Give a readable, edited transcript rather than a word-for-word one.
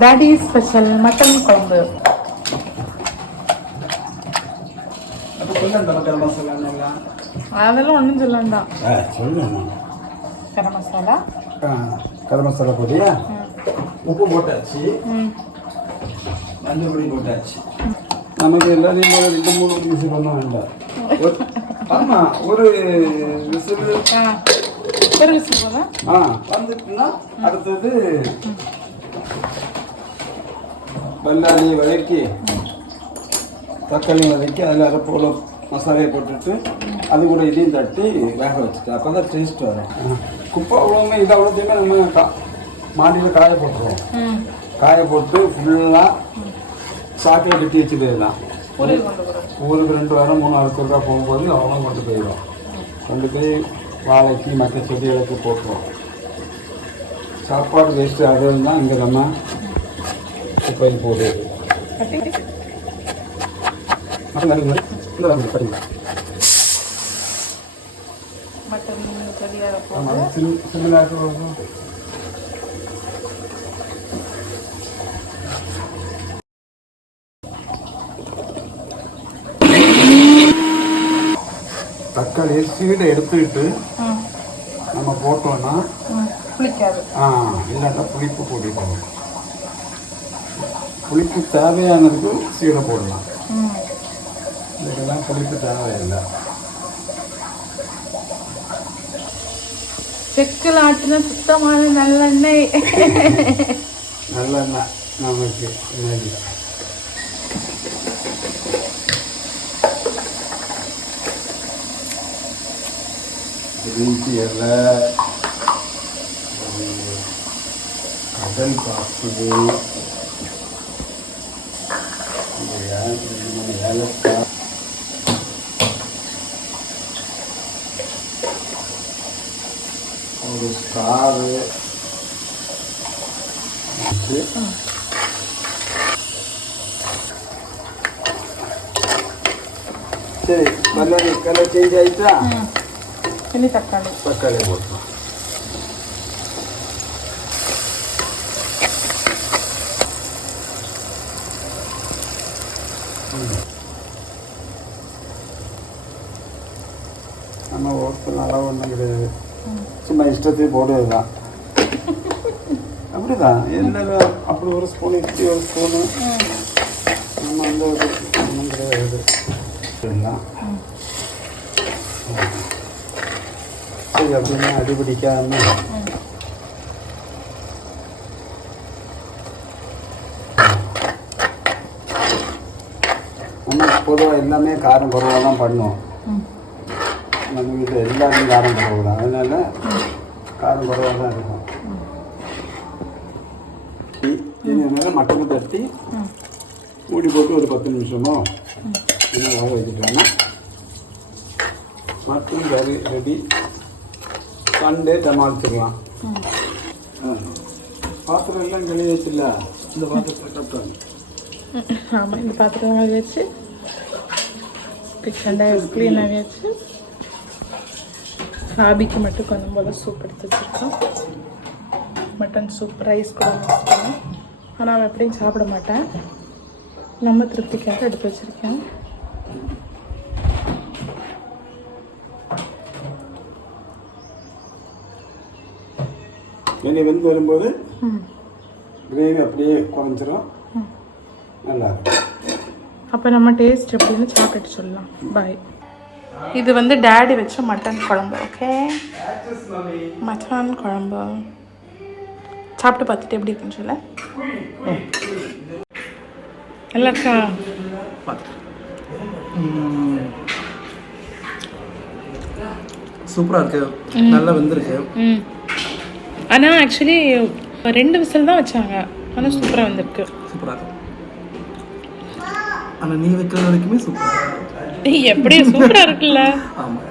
Daddy special mutton குழம்பு. அதெல்லாம் ஒன்றும் சொல்ல வேண்டாம். கரம் மசாலா, கரம் மசாலா பொடியா, உப்பு போட்டாச்சு, மஞ்சள் பொடி போட்டாச்சு. நமக்கு எல்லாரையும் போல 2-3 விசில் பண்ண வேண்டாம். ஆமாம், ஒரு விசில் போல வந்துட்டுன்னா அடுத்தது பல்லாரி வதக்கி தக்காளி வதக்கி அதில் அதை போல மசாலையை போட்டுட்டு அது கூட இதையும் தட்டி வேக வச்சுட்டு அப்போ தான் டேஸ்ட் வரும். குப்பை அவ்வளோமே இது அவ்வளோத்தையுமே நம்ம மாடியில் காய போட்டுருவோம். காய போட்டு ஃபுல்லாக சாக்கையை கட்டி வச்சு போயிடலாம். ஊருக்கு 2 வாரம் 3 வாரத்துக்கு ஒருக்கா போகும்போது அவ்வளோ கொண்டு போயிடும். கொண்டு போய் வாழைக்கு மற்ற செடிகளுக்கு போட்டுருவோம். சாப்பாடு வேஸ்ட்டு அதுவும் தான் இங்கே நம்ம குப்பையில் போடுறது. தக்காளி சீடை எடுத்துக்கிட்டு நம்ம போட்டோம்னா புளிக்காது. இல்லைன்னா புளிப்பு போட்டுட்டோம். புளிப்பு தேவையானதுக்கு சீடை போடலாம். இதுக்கெல்லாம் புளிப்பு தேவையில்லை. செக்கில் ஆட்டின சுத்தமான நல்லெண்ணெய். நல்லெண்ணெய் நமக்கு பிரிஞ்சி இலை, கடல் பாக்கு, ஏலக்காய், ஒரு ஸ்டாரு, சரி பல்லாரி கலர் சேஞ்ச் ஆயிட்டா தக்காளி போட்டோம். நம்ம ஒருத்தர் அளவு ஒன்றும் கிடையாது, சும்மா இஷ்டத்தையும் போடுவது தான். அப்படிதான் எல்லாரும் அப்படி ஒரு ஸ்பூன் இப்படி ஒரு ஸ்பூனு நம்ம அந்த ஒன்றும் கிடையாது. சரி அப்படின்னா அடிபிடிக்காம நம்ம பொதுவாக எல்லாமே காரம் குறைவாக தான் பண்ணுவோம். நம்ம வீட்டில் எல்லாமே காரம் குறைவு தான், அதனால காரம் குறைவாக தான் இருக்கும். இதனால மட்டனை தட்டி மூடி போட்டு ஒரு 10 நிமிஷமோ இன்னும் வேக வச்சுட்டோம்னா மட்டன் கறி ரெடி. சண்டே சமாளிச்சிடலாம். பாத்திரம் எல்லாம் கழுவி வச்சுல, இந்த பாத்திரத்தை கட்டணும். ஆமாம், இந்த பாத்திரம் ஆகியாச்சு, கிச்சன் க்ளீன் ஆகியாச்சு. ஹாபிக்கு மட்டும் கொஞ்சம் போல் சூப் எடுத்து வச்சுருக்கோம். மட்டன் சூப் ரைஸ் கூட மிக்ஸ் பண்ணோம். ஆனால் அவன் எப்படியும் சாப்பிட மாட்டேன், நம்ம திருப்திக்காக எடுத்து வச்சுருக்கேன். எண்ணெய் வெந்து வரும்போது கிரேவி அப்படியே குறைஞ்சிரும், நல்லா இருக்கும். அப்போ நம்ம டேஸ்ட் எப்படின்னு சாப்பிட்டு சொல்லலாம். பாய். இது வந்து டேடி வச்ச மட்டன் குழம்பு. ஓகே, மட்டன் குழம்பு சாப்பிட்டு பார்த்துட்டு எப்படி இருக்குன்னு சொல்ல. நல்லா இருக்கா? சூப்பராக இருக்கு, நல்லா வெந்திருக்கு. ஆனால் ஆக்சுவலி 2 விசில் தான் வச்சாங்க, ஆனால் சூப்பராக வந்திருக்கு. சூப்பராக இருக்கும். ஆனால் நீ வைக்கிற வரைக்குமே சூப்பராக எப்படி சூப்பராக இருக்குல்ல? ஆமாம்.